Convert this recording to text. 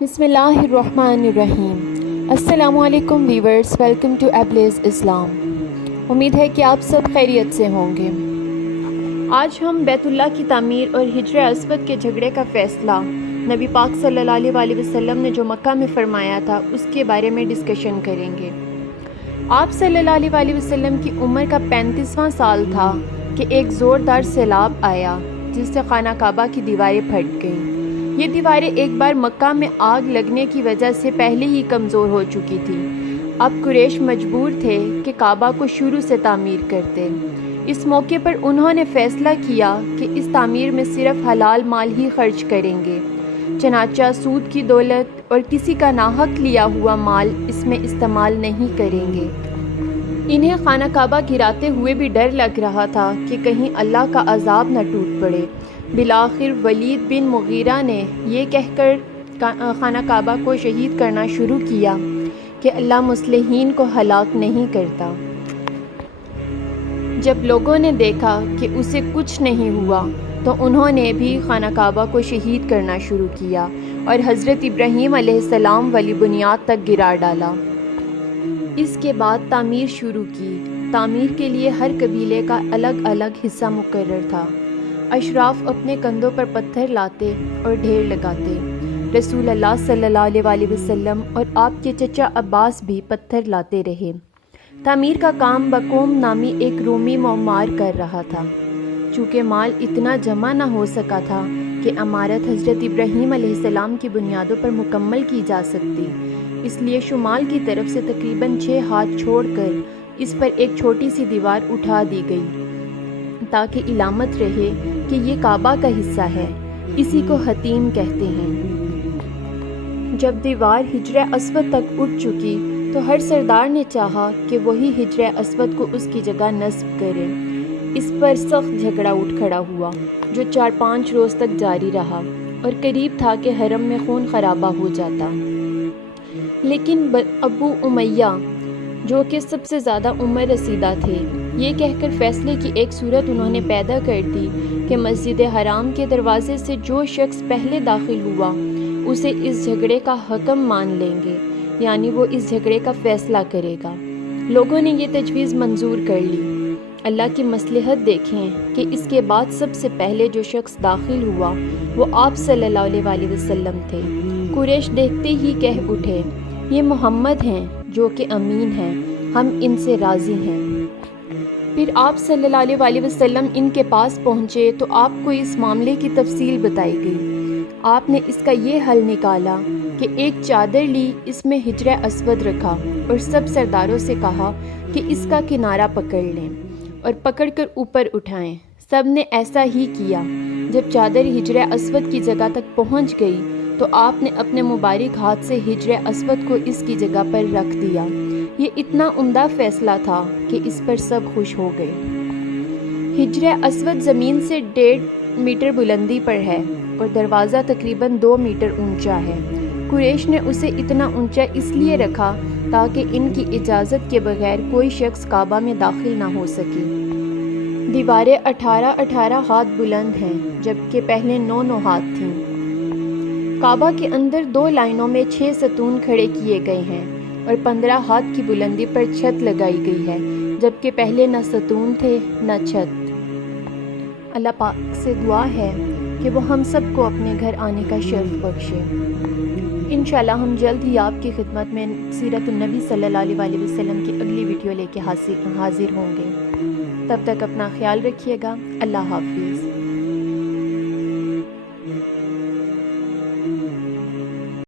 بسم اللہ الرحمن الرحیم۔ السلام علیکم ویورز، ویلکم ٹو ایبلیز اسلام۔ امید ہے کہ آپ سب خیریت سے ہوں گے۔ آج ہم بیت اللہ کی تعمیر اور حجر اسود کے جھگڑے کا فیصلہ نبی پاک صلی اللہ علیہ وسلم نے جو مکہ میں فرمایا تھا اس کے بارے میں ڈسکشن کریں گے۔ آپ صلی اللہ علیہ وسلم کی عمر کا 35واں سال تھا کہ ایک زوردار سیلاب آیا جس سے خانہ کعبہ کی دیواریں پھٹ گئیں۔ یہ دیواریں ایک بار مکہ میں آگ لگنے کی وجہ سے پہلے ہی کمزور ہو چکی تھی۔ اب قریش مجبور تھے کہ کعبہ کو شروع سے تعمیر کرتے۔ اس موقع پر انہوں نے فیصلہ کیا کہ اس تعمیر میں صرف حلال مال ہی خرچ کریں گے، چنانچہ سود کی دولت اور کسی کا ناحق لیا ہوا مال اس میں استعمال نہیں کریں گے۔ انہیں خانہ کعبہ گراتے ہوئے بھی ڈر لگ رہا تھا کہ کہیں اللہ کا عذاب نہ ٹوٹ پڑے۔ بالآخر ولید بن مغیرہ نے یہ کہہ کر خانہ کعبہ کو شہید کرنا شروع کیا کہ اللہ مصلحین کو ہلاک نہیں کرتا۔ جب لوگوں نے دیکھا کہ اسے کچھ نہیں ہوا تو انہوں نے بھی خانہ کعبہ کو شہید کرنا شروع کیا اور حضرت ابراہیم علیہ السلام والی بنیاد تک گرا ڈالا۔ اس کے بعد تعمیر شروع کی۔ تعمیر کے لیے ہر قبیلے کا الگ الگ حصہ مقرر تھا۔ اشراف اپنے کندھوں پر پتھر لاتے اور ڈھیر لگاتے۔ رسول اللہ صلی اللہ علیہ وسلم اور آپ کے چچا عباس بھی پتھر لاتے رہے۔ تعمیر کا کام بقوم نامی ایک رومی معمار کر رہا تھا۔ چونکہ مال اتنا جمع نہ ہو سکا تھا کہ عمارت حضرت ابراہیم علیہ السلام کی بنیادوں پر مکمل کی جا سکتی، اس لیے شمال کی طرف سے تقریباً 6 ہاتھ چھوڑ کر اس پر ایک چھوٹی سی دیوار اٹھا دی گئی تاکہ علامت رہے کہ یہ کعبہ کا حصہ ہے۔ اسی کو حتیم کہتے ہیں۔ جب دیوار حجر اسود تک اٹھ چکی تو ہر سردار نے چاہا کہ وہی حجر اسود کو اس کی جگہ نصب کرے۔ اس پر سخت جھگڑا اٹھ کھڑا ہوا جو 4-5 روز تک جاری رہا اور قریب تھا کہ حرم میں خون خرابہ ہو جاتا۔ لیکن ابو امیہ جو کہ سب سے زیادہ عمر رسیدہ تھے، یہ کہہ کر فیصلے کی ایک صورت انہوں نے پیدا کر دی کہ مسجد حرام کے دروازے سے جو شخص پہلے داخل ہوا اسے اس جھگڑے کا حکم مان لیں گے، یعنی وہ اس جھگڑے کا فیصلہ کرے گا۔ لوگوں نے یہ تجویز منظور کر لی۔ اللہ کی مصلحت دیکھیں کہ اس کے بعد سب سے پہلے جو شخص داخل ہوا وہ آپ صلی اللہ علیہ وسلم تھے۔ قریش دیکھتے ہی کہہ اٹھے، یہ محمد ہیں جو کہ امین ہیں، ہم ان سے راضی ہیں۔ پھر آپ صلی اللہ علیہ وسلم ان کے پاس پہنچے تو آپ کو اس معاملے کی تفصیل بتائی گئی۔ آپ نے اس کا یہ حل نکالا کہ ایک چادر لی، اس میں حجر اسود رکھا اور سب سرداروں سے کہا کہ اس کا کنارہ پکڑ لیں اور پکڑ کر اوپر اٹھائیں۔ سب نے ایسا ہی کیا۔ جب چادر حجر اسود کی جگہ تک پہنچ گئی تو آپ نے اپنے مبارک ہاتھ سے حجر اسود کو اس کی جگہ پر رکھ دیا۔ یہ اتنا عمدہ فیصلہ تھا کہ اس پر سب خوش ہو گئے۔ حجر اسود زمین سے 1.5 میٹر بلندی پر ہے اور دروازہ تقریباً 2 میٹر اونچا ہے۔ قریش نے اسے اتنا اونچا اس لیے رکھا تاکہ ان کی اجازت کے بغیر کوئی شخص کعبہ میں داخل نہ ہو سکے۔ دیواریں 18 ہاتھ بلند ہیں جبکہ پہلے 9 ہاتھ تھیں۔ کعبہ کے اندر 2 لائنوں میں 6 ستون کھڑے کیے گئے ہیں اور 15 ہاتھ کی بلندی پر چھت لگائی گئی ہے جبکہ پہلے نہ ستون تھے نہ چھت۔ اللہ پاک سے دعا ہے کہ وہ ہم سب کو اپنے گھر آنے کا شرف بخشے۔ انشاءاللہ ہم جلد ہی آپ کی خدمت میں سیرت النبی صلی اللہ علیہ وسلم کی اگلی ویڈیو لے کے حاضر ہوں گے۔ تب تک اپنا خیال رکھیے گا۔ اللہ حافظ۔